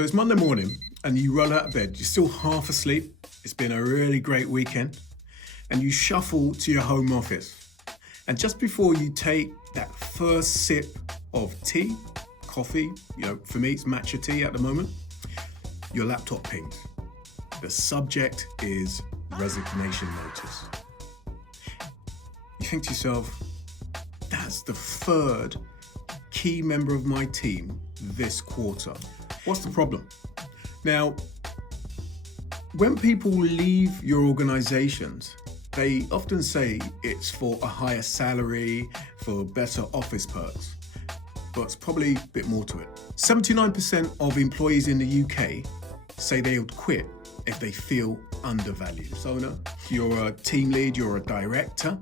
So it's Monday morning and you roll out of bed, you're still half asleep, it's been a really great weekend, and you shuffle to your home office. And just before you take that first sip of tea, coffee, for me it's matcha tea at the moment, your laptop pings. The subject is resignation notice. You think to yourself, that's the third key member of my team this quarter. What's the problem? Now, when people leave your organizations, they often say it's for a higher salary, for better office perks, but it's probably a bit more to it. 79% of employees in the UK say they would quit if they feel undervalued. So no, you're a team lead, you're a director,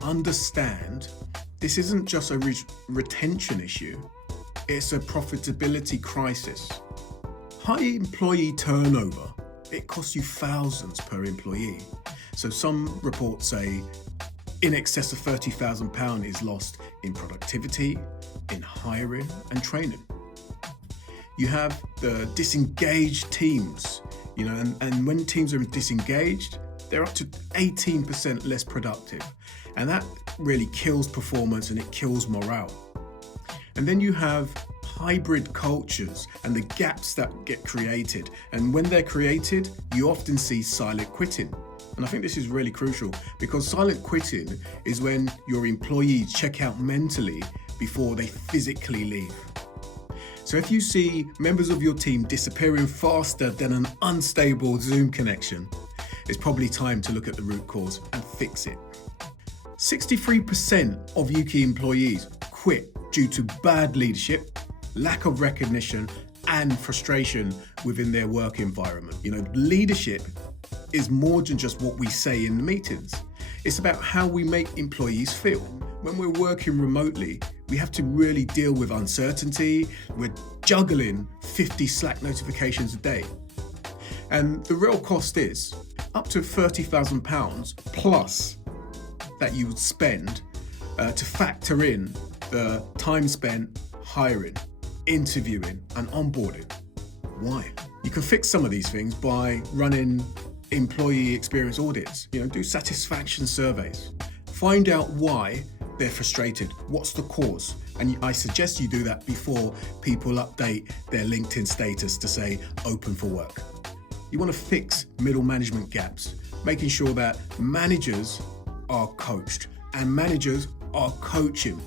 understand this isn't just a retention issue, it's a profitability crisis. High employee turnover, it costs you thousands per employee. So some reports say in excess of £30,000 is lost in productivity, in hiring and training. You have the disengaged teams, and when teams are disengaged, they're up to 18% less productive. And that really kills performance and it kills morale. And then you have hybrid cultures and the gaps that get created. And when they're created, you often see silent quitting. And I think this is really crucial because silent quitting is when your employees check out mentally before they physically leave. So if you see members of your team disappearing faster than an unstable Zoom connection, it's probably time to look at the root cause and fix it. 63% of UK employees quit due to bad leadership, lack of recognition, and frustration within their work environment. Leadership is more than just what we say in the meetings. It's about how we make employees feel. When we're working remotely, we have to really deal with uncertainty. We're juggling 50 Slack notifications a day. And the real cost is up to £30,000 plus that you would spend to factor in the time spent hiring, interviewing, and onboarding. Why? You can fix some of these things by running employee experience audits. Do satisfaction surveys. Find out why they're frustrated. What's the cause? And I suggest you do that before people update their LinkedIn status to say open for work. You want to fix middle management gaps, making sure that managers are coached and managers are coaching.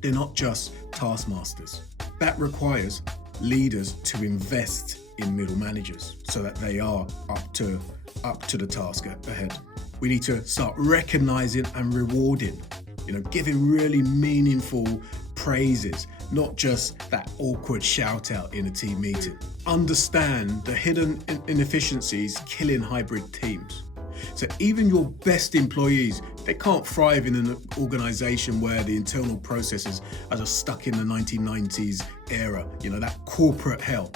They're not just taskmasters. That requires leaders to invest in middle managers so that they are up to the task ahead. We need to start recognizing and rewarding, giving really meaningful praises, not just that awkward shout out in a team meeting. Understand the hidden inefficiencies killing hybrid teams. So even your best employees, they can't thrive in an organization where the internal processes are just stuck in the 1990s era, that corporate hell.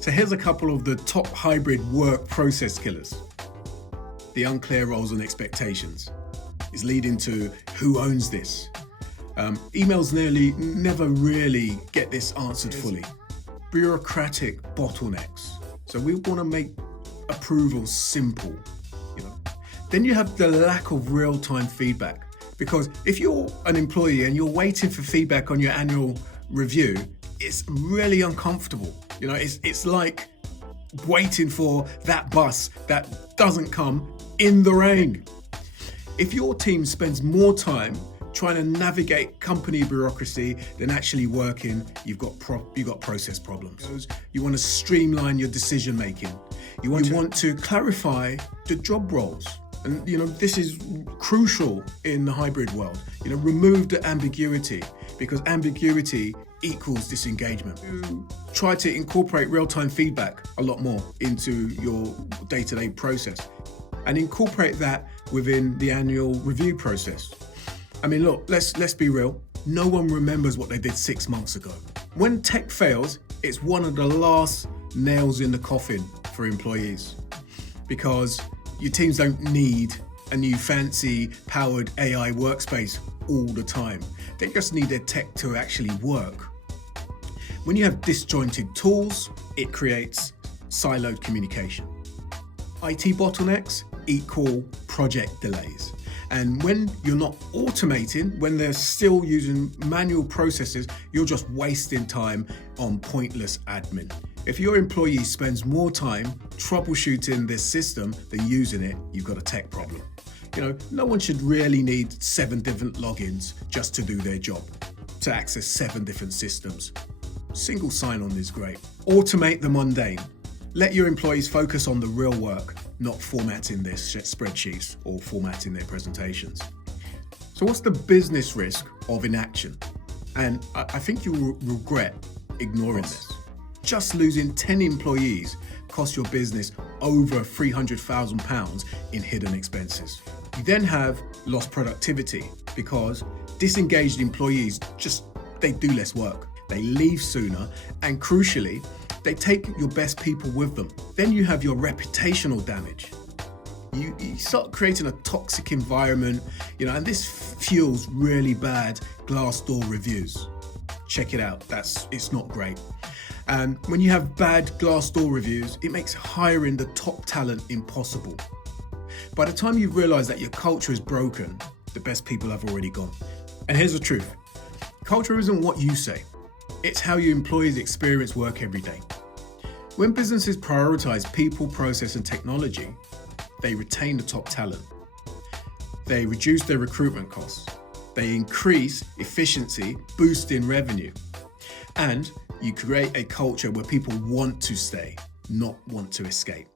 So here's a couple of the top hybrid work process killers. The unclear roles and expectations is leading to who owns this. Emails never really get this answered fully. Bureaucratic bottlenecks. So we want to make approvals simple. Then you have the lack of real-time feedback, because if you're an employee and you're waiting for feedback on your annual review, it's really uncomfortable. It's like waiting for that bus that doesn't come in the rain. If your team spends more time trying to navigate company bureaucracy than actually working, you've got process problems. You want to streamline your decision making. You want to clarify the job roles. And this is crucial in the hybrid world. Remove the ambiguity, because ambiguity equals disengagement. You try to incorporate real-time feedback a lot more into your day-to-day process and incorporate that within the annual review process. Look, let's be real. No one remembers what they did 6 months ago. When tech fails, it's one of the last nails in the coffin for employees, because your teams don't need a new fancy powered AI workspace all the time. They just need their tech to actually work. When you have disjointed tools, it creates siloed communication. IT bottlenecks equal project delays. And when you're not automating, when they're still using manual processes, you're just wasting time on pointless admin. If your employee spends more time troubleshooting this system than using it, you've got a tech problem. No one should really need 7 different logins just to do their job, to access 7 different systems. Single sign-on is great. Automate the mundane. Let your employees focus on the real work, not formatting their spreadsheets or formatting their presentations. So what's the business risk of inaction? And I think you'll regret ignoring this. Just losing 10 employees costs your business over £300,000 in hidden expenses. You then have lost productivity because disengaged employees they do less work. They leave sooner, and crucially, they take your best people with them. Then you have your reputational damage. You start creating a toxic environment, and this fuels really bad Glassdoor reviews. Check it out, it's not great. And when you have bad Glassdoor reviews, it makes hiring the top talent impossible. By the time you realize that your culture is broken, the best people have already gone. And here's the truth. Culture isn't what you say. It's how your employees experience work every day. When businesses prioritize people, process, and technology, they retain the top talent. They reduce their recruitment costs. They increase efficiency, boosting revenue. And you create a culture where people want to stay, not want to escape.